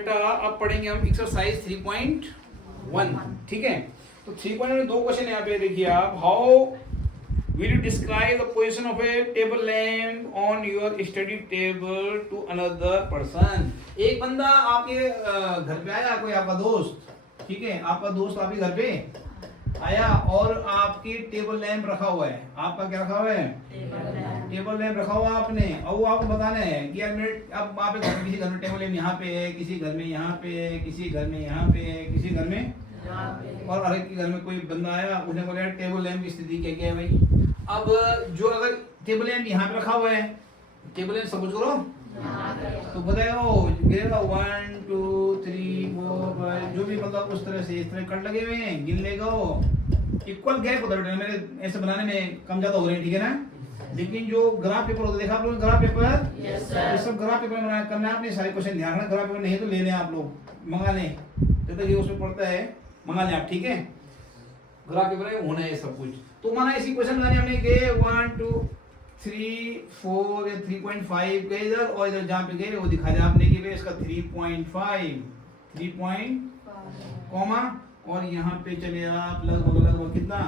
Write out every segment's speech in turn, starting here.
बेटा अब पढ़ेंगे हम एक्सरसाइज 3.1, ठीक है। तो 3.1 में दो क्वेश्चन यहाँ पे देखिए आप। How will you describe the position of a table lamp on your study table to another person. एक बंदा आपके घर पे आया, कोई आपका दोस्त, ठीक है, आपका दोस्त आपके घर पे आया और आपकी टेबल लैंप रखा हुआ है। आपका क्या रखा हुआ है? टेबल लैंप रखा हुआ आपने, और वो आपको बताना है कि यार मेरे अब आप किसी घर में टेबल लैंप यहाँ पे है, किसी घर में यहाँ पे है, किसी घर में यहाँ पे है, किसी घर में, और हर एक के घर में कोई बंदा आया, उसने बोला यार टेबल लैंप की स्थिति क्या क्या है भाई। अब जो अगर टेबल लैंप यहाँ पे रखा हुआ है, टेबल लैंप सपोज करो तो बताएगा वो गिरेगा 1 2 3 4 5, जो भी मतलब उस तरह से इस तरह कट लगे हुए हैं, गिन लेगा वो। इक्वल गैप होता है, मेरे ऐसे बनाने में कम ज्यादा हो रहे हैं, ठीक है ना। लेकिन जो ग्राफ पेपर होता है, देखा आप लोग ग्राफ पेपर, ये सब ग्राफ पेपर बनाना करना है आपने, सारे क्वेश्चन ध्यान रखना। ग्राफ पेपर नहीं तो ले लें आप लोग, मंगा लें, जब तक ये उसमें पड़ता है मंगा लें आप, ठीक है। ग्राफ पेपर में होना है सब कुछ। तो माना इसी क्वेश्चन बनाने हमने गए 1 2 3 4 या 3.5 गए इधर, और इधर जहाँ पे गए वो दिखा दिया आपने कि भाई इसका 3.5 3 कॉमा, और यहाँ पे चले आप लगभग कितना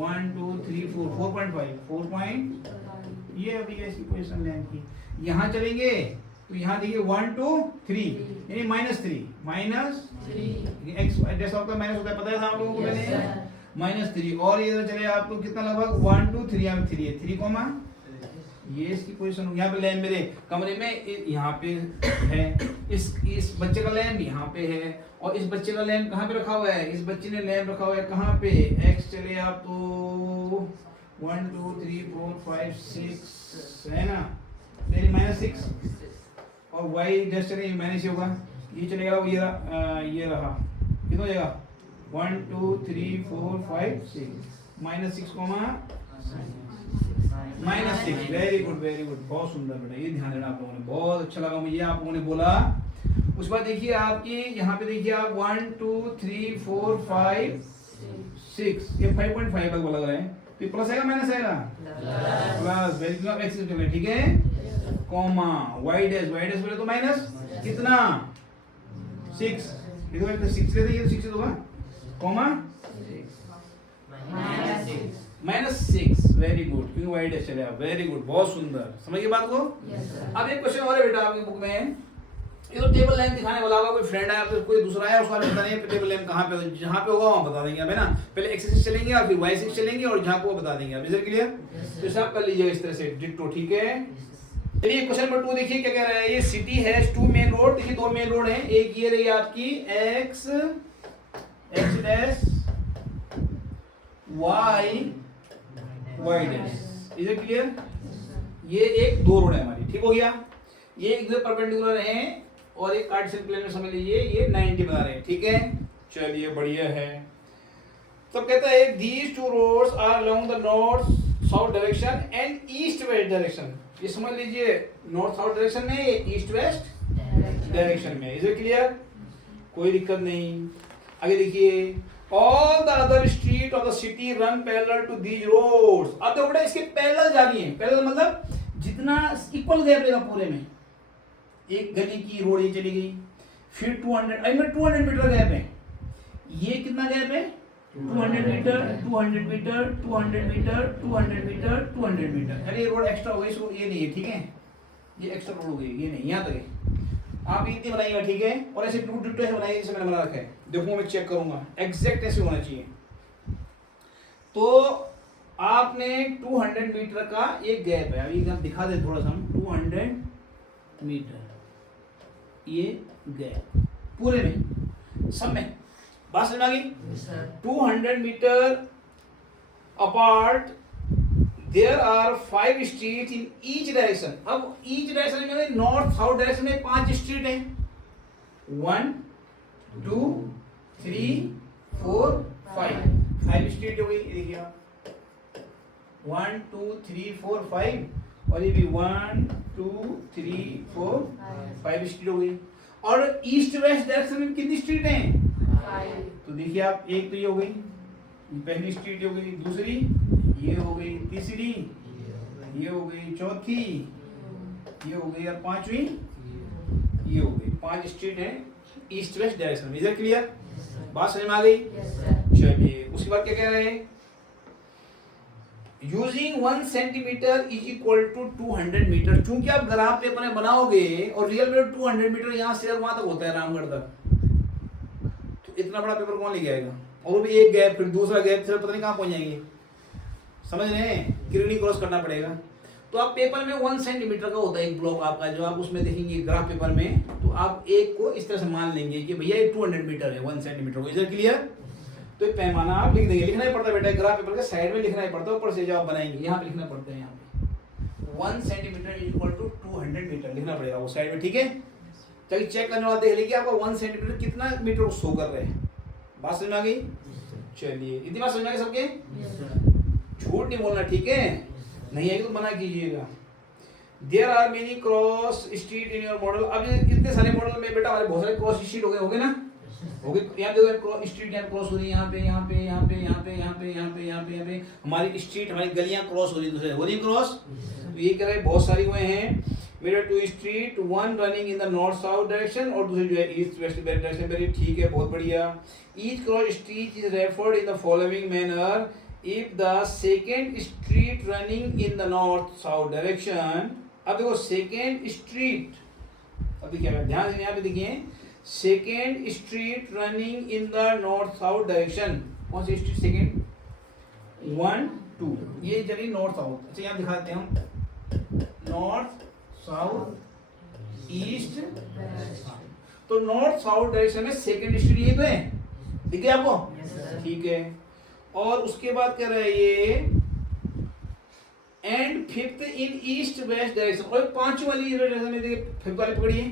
1 2 3 4 4.5 ये अभी ऐसी पोजीशन लेंथ की। यहाँ चलेंगे तो यहाँ देखिए 1 2 3 यानी -3 एक्स जैसा होता है माइनस होता है, पता है आप लोगों को मैंने -3, और इधर चले आपको कितना लगभग 1 2 3 यहाँ पे 3 है 3 कॉमा, ये इसकी पोजीशन। यहाँ पे लैम्प मेरे कमरे में यहाँ पे है, इस बच्चे का लैम्प यहाँ पे है, और इस बच्चे का लैम्प कहाँ पे रखा हुआ है? इस बच्चे ने लैम्प रखा हुआ है कहाँ पे? एक्स चले आप तो 1 2 3 4 5 6 है ना, मेरी -6, और वाई जस्ट चले माइनस ही होगा, ये चलेगा वो ये रहा, कितना हो जाएगा 1 2 3 4 5 6 -6 -6। वेरी गुड बहुत सुंदर बेटा, ये ध्यान देना आप लोगों ने, बहुत अच्छा लगा मुझे आप लोगों ने बोला। उसके बाद देखिए आपकी यहाँ पे देखिए आप 1 2 3 4 5 6, ये 5.5 लग रहा है, तो ये प्लस आएगा माइनस आएगा? प्लस। वेरी गुड, एक्स चल रहा है, ठीक है, कॉमा वाई डैश बोले तो माइनस कितना 6, इधर तो 6 लेते हैं, 6 होगा कॉमा -6। वेरी गुड, क्योंकि वाई डैश चले आप, वेरी गुड, बहुत सुंदर, समझिए बात को। अब एक क्वेश्चन और है बेटा आपकी बुक में, ये तो टेबल लैंप दिखाने वाला होगा, कोई फ्रेंड आया फिर कोई दूसरा आया, उसका बता देंगे टेबल लैंप कहाँ पे, जहाँ पे होगा वहाँ बता देंगे आप, है ना। पहले एक्स एक्सिस चलेंगे और फिर वाई एक्सिस चलेंगे, और जहाँ पे वो बता देंगे आप। इधर क्लियर, तो सब कर लीजिएगा इस तरह से डिट्टो, ठीक है। चलिए क्वेश्चन नंबर 2 देखिए क्या कह रहा है। ये सिटी हैज 2 मेन रोड, देखिए 2 मेन रोड हैं, एक ये रही आपकी एक्स डैश वाई डैश, इधर क्लियर। ये एक 2 रोड है हमारी, ठीक हो गया। ये इधर परपेंडिकुलर है और एक कार्टेशियन प्लेन में समझ लीजिए ये 90 बना रहे हैं, ठीक है। चलिए बढ़िया है। तो कहता है these 2 roads are along the north south direction and east west direction। ये समझ लीजिए नॉर्थ साउथ डायरेक्शन में, ईस्ट वेस्ट डायरेक्शन में, इज इट क्लियर, कोई दिक्कत नहीं। आगे देखिए all the other street of the city run parallel to these roads. अब देखो बेटा इसके पैरेलल जा रही है, पैरेलल मतलब जितना इक्वल गैप रहेगा पूरे में, एक गली की रोड ये चली गई, फिर 200 मीटर गैप है, ये कितना गैप है 200 meter 200 meter 200 meter 200 meter 200 meter. अरे ये रोड एक्स्ट्रा हो गई, इसको ये नहीं है, ठीक है, ये एक्स्ट्रा रोड हो गई, ये नहीं, यहाँ तक है। आप इतनी बनाइएगा, ठीक है, और ऐसे डिट्टो ऐसे बनाइए जैसे मैंने बना रखा है, देखो मैं चेक करूंगा एग्जैक्ट ऐसे होना चाहिए। तो आपने 200 मीटर का एक गैप है, अभी दिखा दे थोड़ा सा हम, 200 मीटर ये गैप पूरे में सब में, बात समझ आ गई। 200 meter apart there are 5 street in each direction. अब ईच डायरेक्शन में नॉर्थ साउथ डायरेक्शन में 5 स्ट्रीट हैं, 1 2 3 4 5 स्ट्रीट हो गई, देखिए आप 1 2 3 4 5, और ये भी 1 2 3 4 5 स्ट्रीट हो गई। और ईस्ट वेस्ट डायरेक्शन में कितनी स्ट्रीट हैं? तो देखिए आप, एक तो ये हो गई पहली स्ट्रीट हो गई, दूसरी ये हो गई, तीसरी ये हो गई, चौथी ये हो गई, और 5वीं ये हो गई। 5 स्ट्रीट है ईस्ट वेस्ट डायरेक्शन में। Is it clear? बात समझ में आ गई? चलिए उसके बाद क्या कह रहे हैं, using 1 centimeter is equal to 200 meter. चूंकि आप ग्राफ पेपर में बनाओगे और रियल में 200 मीटर यहाँ से वहां तक होता है रामगढ़ तक, तो इतना बड़ा पेपर कौन लेके आएगा? और वो भी एक गैप, फिर दूसरा गैप, फिर पता नहीं कहाँ पहुंच जाएंगे। समझ रहे हैं? किरणी क्रॉस करना पड़ेगा। तो आप पेपर में 1 सेंटीमीटर का होता है एक ब्लॉक आपका, जो आप उसमें देखेंगे ग्राफ पेपर में, तो आप एक को इस तरह से मान लेंगे कि भैया ये 200 मीटर है 1 सेंटीमीटर को। इधर क्लियर? तो एक पैमाना आप लिख देंगे। लिखना ही पड़ता है बेटा, ग्राफ पेपर के साइड में लिखना ही पड़ता है, ऊपर से जो आप बनाएंगे यहाँ पे लिखना पड़ता है। यहाँ पे 1 centimeter is equal to 200 meter लिखना पड़ेगा वो साइड में, ठीक है? ताकि चेक करने वाला देख लीजिए आपका 1 सेंटीमीटर कितना मीटर को शो कर रहे हैं। बात समझ में आ गई? चलिए इतनी बात समझ में आ गई सबके? झूठ नहीं बोलना, ठीक है? नहीं आएगी तो मना कीजिएगा। There are many cross street in your model. अब इतने सारे मॉडल में बेटा हमारे बहुत सारे क्रॉस स्ट्रीट हो गए ना, हो गए। यहाँ देखो क्रॉस स्ट्रीट यहाँ क्रॉस हो रही है, यहाँ पे यहाँ पे यहाँ पे यहाँ पे यहाँ पे यहाँ पे यहाँ पे यहाँ पे हमारी स्ट्रीट, हमारी गलियां क्रॉस हो रही, दूसरे हो रही क्रॉस। तो ये कह रहे हैं बहुत सारी हुए हैं। मेरे 2 street, 1 running in the north south direction और दूसरी जो है ईस्ट वेस्ट डायरेक्शन में। ठीक है, बहुत बढ़िया। Each cross street is referred in the following manner if the second street running in the north south direction। अब देखो सेकेंड स्ट्रीट, अब देखिए ध्यान से यहाँ पे देखिए, second street running in the north south direction. कौन सी स्ट्रीट सेकेंड? 1 2, ये चलिए नॉर्थ साउथ। अच्छा यहाँ दिखाते हैं हम, नॉर्थ साउथ ईस्ट। तो नॉर्थ साउथ डायरेक्शन में सेकेंड स्ट्रीट ये तो है, दिख गया आपको? ठीक है। और उसके बाद कह रहा है ये and fifth in east west direction. और पांचवी वाली डायरेक्शन में देखिए, फिफ्थ वाली पकड़िए,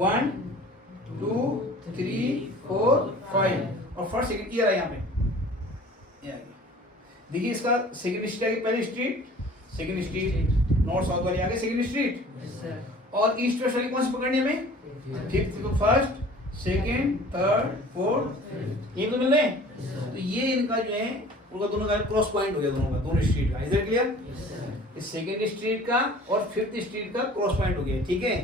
1 2 3 4 5 और फर्स्ट सेकंड ईयर है यहाँ पे। देखिए इसका सेकंड स्ट्रीट आगे, पहली street second street, north south वाली आगे सेकंड स्ट्रीट, और ईस्ट वेस्ट वाली कौन सी पकड़नी है हमें? फिफ्थ को फर्स्ट, सेकंड, थर्ड, फोर्थ, ये तो मिल रहे हैं। तो ये इनका जो है उनका दोनों का क्रॉस पॉइंट हो गया, दोनों का, दोनों स्ट्रीट का। Is it clear? इस सेकंड स्ट्रीट का और फिफ्थ स्ट्रीट का क्रॉस पॉइंट हो गया, ठीक है?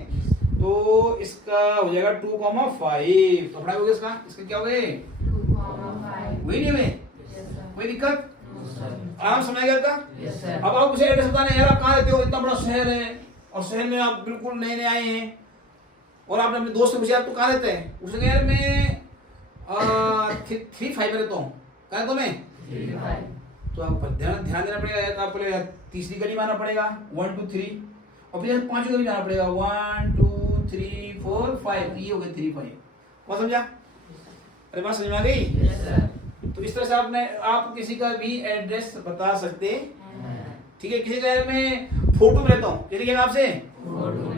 तो इसका हो जाएगा 2,5। तो पढ़ा हो गया इसका, इसका क्या हो गए? 2,5। वही नहीं में कोई दिक्कत? आराम समझ गया का? अब आप मुझे एड्रेस बताना यार, आप कहाँ रहते हो? इतना बड़ा शहर है और शहर में आप बिल्कुल नए नए आए हैं और आपने अपने दोस्त से पूछा तो कहाँ रहते हैं? उसने कहा यार मैं 3-5 रहता हूँ। कहाँ तो मैं 3-5। तो आप ध्यान देना पड़ेगा, आप पहले तीसरी गली में आना पड़ेगा 1 2 3, और फिर 5 गली में आना पड़ेगा 1 2 3 4 5। ये हो गए 3-5। कौन समझा? अरे बात समझ में आ गई? तो इस तरह से आपने आप किसी का भी एड्रेस बता सकते, ठीक है? किसी का मैं फोटो में रहता हूँ, किसी के आपसे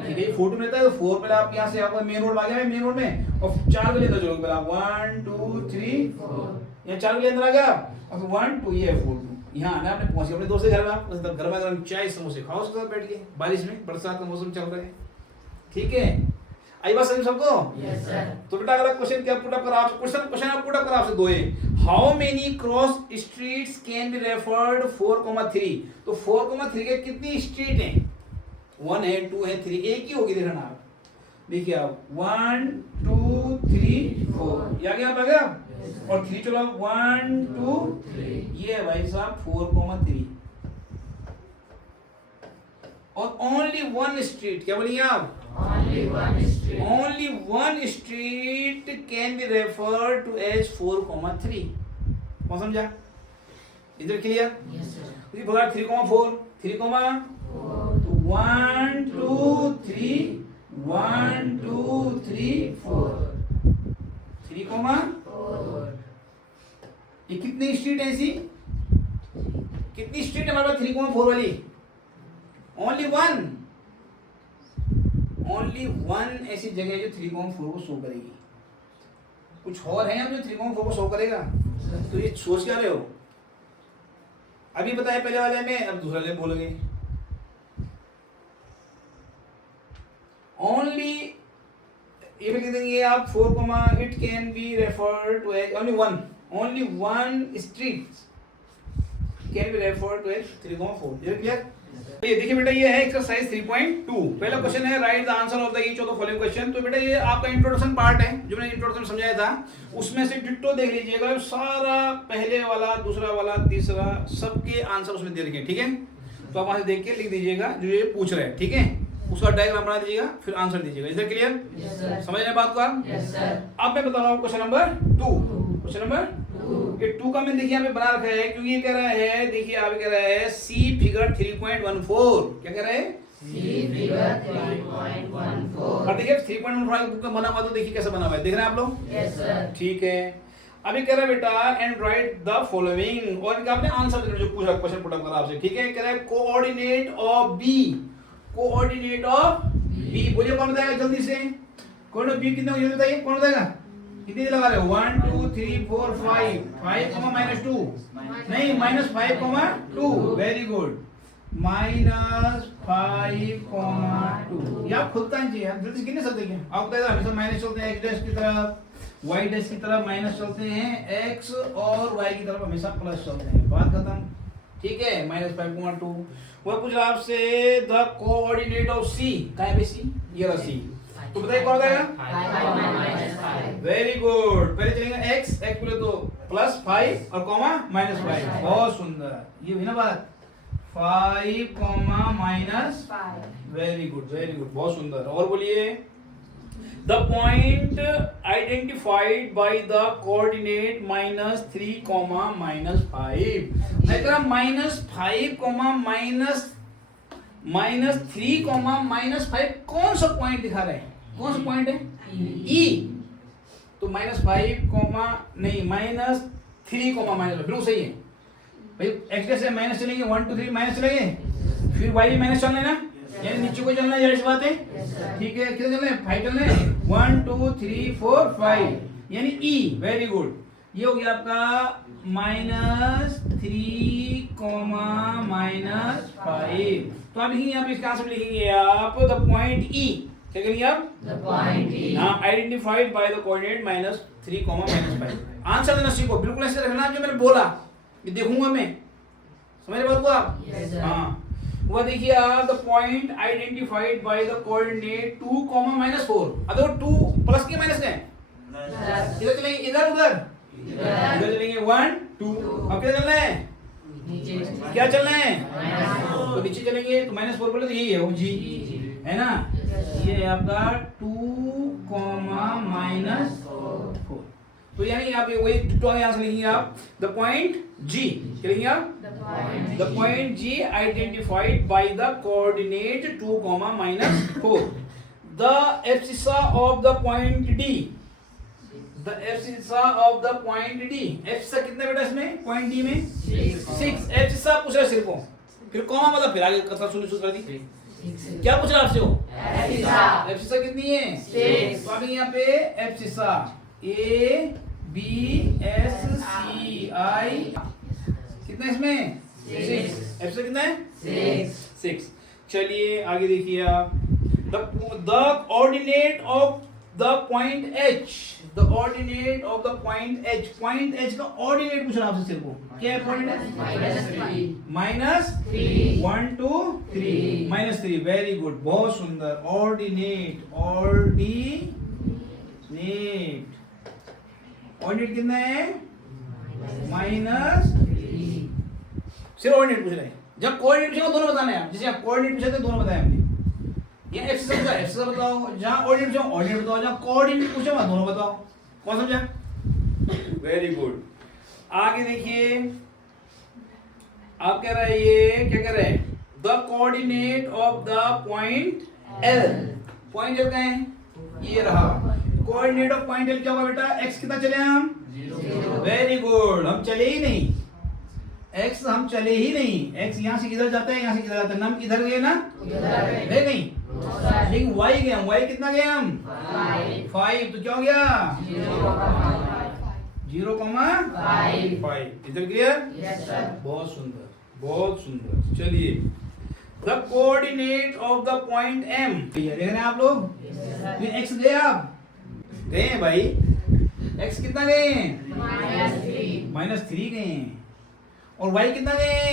ठीक है, फोटो में रहता है तो 4 पहले आप यहाँ से आपका मेन रोड आ गया, मेन रोड में, और 4 गली अंदर चलोगे पहले आप 1 2 3 4, यहाँ 4 गली अंदर आ गया, और फिर 1 2 ये 4 2 यहाँ आना, आपने पहुंच गए अपने दोस्त के घर में। आप घर में अगर चाय समोसे खाओ उसके साथ बैठ के, बारिश में, बरसात का मौसम चल रहा है, ठीक है? आई बात समझ सबको? Yes sir. तो बेटा अगला क्वेश्चन क्या पुट अप कर, आप क्वेश्चन आप पुट अप कर आपसे 2 है। How many cross streets can be referred 4,3। तो 4,3 के कितनी स्ट्रीट हैं? 1 है, 2 है, 3, एक ही होगी। देखना आप, देखिए आप 1 2 3 4, ये आ गया, आप आ गया, और 3 चलो 1 2 3, ये है भाई साहब 4,3। और ओनली 1 स्ट्रीट, क्या बोलिए आप? Only one street can be referred to as 4,3। कौन समझा? इधर क्लियर? Yes sir. ये बोला 3,4 3,4 तो 1 2 3 1 2 3 4 3,4। ये कितनी स्ट्रीट है ऐसी? कितनी स्ट्रीट है हमारे पास 3,4 वाली? ओनली वन ऐसी जगह है जो 3,4 को शो करेगी। कुछ और है जो 3,4 को शो करेगा? तो ये सोच क्या रहे हो? अभी बताया पहले वाले में, अब दूसरे वाले बोलोगे। ओनली ये भी लिख देंगे आप 4, it can be referred to as only one street can be referred to as 3,4। ये क्लियर? ये देखिए बेटा, ये है एक्सरसाइज 3.2। पहला क्वेश्चन है right the answer of the each of the following question. तो बेटा ये आपका इंट्रोडक्शन पार्ट है, जो मैंने इंट्रोडक्शन समझाया था, उसमें से डिट्टो देख लीजिएगा। सारा पहले वाला, दूसरा वाला, तीसरा, सबके आंसर उसमें दे रखे, ठीक है। तो आप वहां से देख के लिख दीजिएगा जो ये पूछ रहे हैं, ठीक है। उसका डायग्राम बना दीजिएगा, फिर आंसर दीजिएगा। Is that clear? समझ रहे हैं बात को आप? अब मैं बता रहा हूँ क्वेश्चन नंबर 2। क्वेश्चन नंबर 2 का मैं देखिए यहाँ पे बना रखा है, क्योंकि ये कह रहा है, देखिए आप कह रहा है सी फिगर 3.14। क्या कह रहा है? सी फिगर 3.14। और देखिए 3.15 बुक में बना हुआ, तो देखिए कैसे बना हुआ है, देख रहे हैं आप लोग? Yes sir. ठीक है। अभी कह रहा है बेटा एंड राइट द फॉलोइंग, और इनका आपने आंसर जो पूछ रहा क्वेश्चन पुट अप करा आपसे, ठीक है। कह रहा है coordinate of B, coordinate of B. बोलिए कौन बताएगा जल्दी से? कौन बी कितना जल्दी बताइए, कौन बताएगा? कितने लगा रहे हो? 1 2 3 4 5 5 -2 नहीं, -5, 2। Very good, -5, 2। ये आप खुद चाहिए, आप जल्दी गिन नहीं सकते क्या? आप बताइए, हमेशा माइनस चलते हैं एक्स डैश की तरफ, वाई डैश की तरफ माइनस चलते हैं, एक्स और वाई की तरफ हमेशा प्लस चलते हैं। बात खत्म, ठीक है। -5, 2। वो पूछ रहा आपसे द कोऑर्डिनेट ऑफ सी। कहाँ है सी? ये रहा सी। तो बताइए कौन आएगा? Very good. पहले चलेंगे एक्स बोले तो +5 और कॉमा -5। बहुत सुंदर, ये हुई ना बात। 5, -5। वेरी गुड, वेरी गुड, बहुत सुंदर। और बोलिए the point identified by the coordinate -3, -5। मैं कह रहा -5, -3, -5 कौन सा पॉइंट दिखा रहे हैं? कौन सा पॉइंट है? ई। तो -5, नहीं, -3, -5 बिल्कुल सही है भाई। एक्स से माइनस चलेंगे, 1 2 3 माइनस चलेंगे, फिर वाई भी माइनस चलना है ना, यानी नीचे को चलना है, जैसी बात है, ठीक है। कितने चलना है? 5 चलना है। 1 2 3 4 5 यानी ई। वेरी गुड, ये हो गया आपका -3, -5। तो आप लिखेंगे यहाँ पे, इसका आंसर लिखेंगे आप द पॉइंट ई। क्या करेंगे आप? The point E. हाँ, identified by the coordinate -3, -5। Answer देना सीखो, बिल्कुल ऐसे रखना जो मैंने बोला, ये देखूंगा मैं। समझ रहे बात को आप? हाँ, वो देखिए आप the point identified by the coordinate 2, -4। अब देखो 2 प्लस के माइनस के इधर चलेंगे, इधर उधर, इधर चलेंगे 1 2। अब क्या चलना है? नीचे। क्या चलना है? तो नीचे चलेंगे, तो -4 बोले तो यही है, वो जी है ना। ये है आपका 2, -4। तो यानी आप वही आंसर लिखेंगे आप द पॉइंट जी। क्या लिखेंगे आप? The point G identified by the coordinate 2, -4। The abscissa of the point D, the abscissa of the point D. Abscissa कितना बेटा इसमें? पॉइंट डी में 6। एब्सिसा पूछ रहा है सिर्फ, फिर कॉमा मतलब फिर आगे कथा सुनी कर दी। क्या पूछ रहा है आपसे? वो एब्सिसा कितनी है? 6। तो अभी यहाँ पे एब्सिसा ABSCI कितना इसमें? 6। एब्सिसा कितना है? 6। चलिए आगे देखिए आप the ordinate of the point H, the ordinate of the point H। Point H का ऑर्डिनेट पूछ रहा आपसे सिर्फ, क्या है पॉइंट? -3, -1 2 3 -3। वेरी गुड, बहुत सुंदर। ऑर्डिनेट, ऑर्डिनेट कितना है? -3। सिर्फ ऑर्डिनेट पूछ रहे हैं। जब कोऑर्डिनेट पूछेगा दोनों बताना है आप, जैसे आप कोऑर्डिनेट पूछे थे दोनों बताए हमने। ये एक्स बताओ, जहां ऑर्डिनेट पूछो ऑर्डिनेट बताओ, जहां कोऑर्डिनेट पूछो वहां दोनों बताओ। कौन समझा? Very good. आगे देखिए आप कह रहे हैं, ये क्या कह रहे हैं? The coordinate of the point L। Point L कहाँ है? ये रहा। कोऑर्डिनेट ऑफ पॉइंट L क्या होगा बेटा? x कितना चले हम? 0। वेरी गुड, हम चले ही नहीं, x हम चले ही नहीं। x यहाँ से किधर जाता है? यहाँ से किधर जाता है? हम इधर गए ना, गए नहीं, लेकिन y गए हम। y कितना गए हम? 5। तो क्या हो गया? 0,5। इधर क्लियर? बहुत सुंदर, बहुत सुंदर। चलिए the coordinate of the point M। देख रहे हैं आप लोग? फिर x गए, आप गए हैं भाई। x कितना गए? -3 गए हैं। और y कितना गए?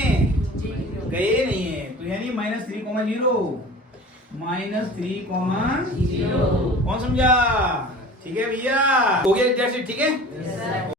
गए नहीं है, तो यानी -3,0 -3,0 कौन समझा? ठीक है भैया, हो गया, ठीक है।